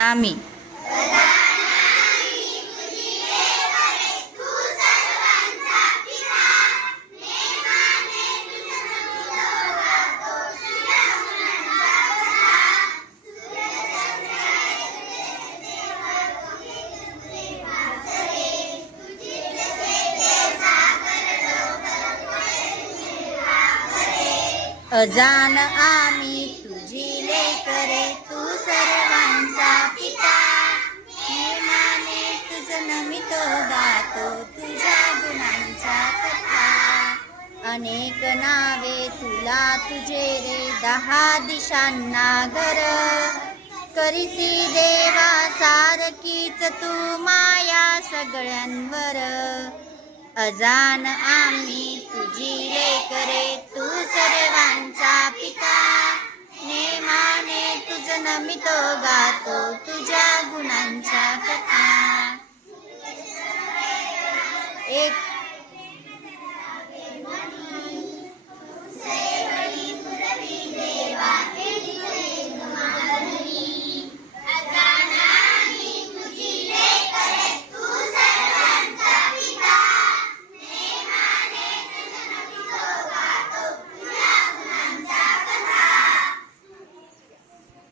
आम्ही अजान आम्ही तुझी लेकरे, तू सर्वांचा पिता. नेमाने तुझं नमितो गातो, तुझ्या गुणांचा कथा. अनेक नावे तुला तुझे रे, 10 दिशांना गर. करीसी देवा सारखीच तू माया सगळ्यांवर. अजान आम्ही तुझी लेकरे, तू सर्वांचा पिता. नेमाने तुझं नमितो गातो,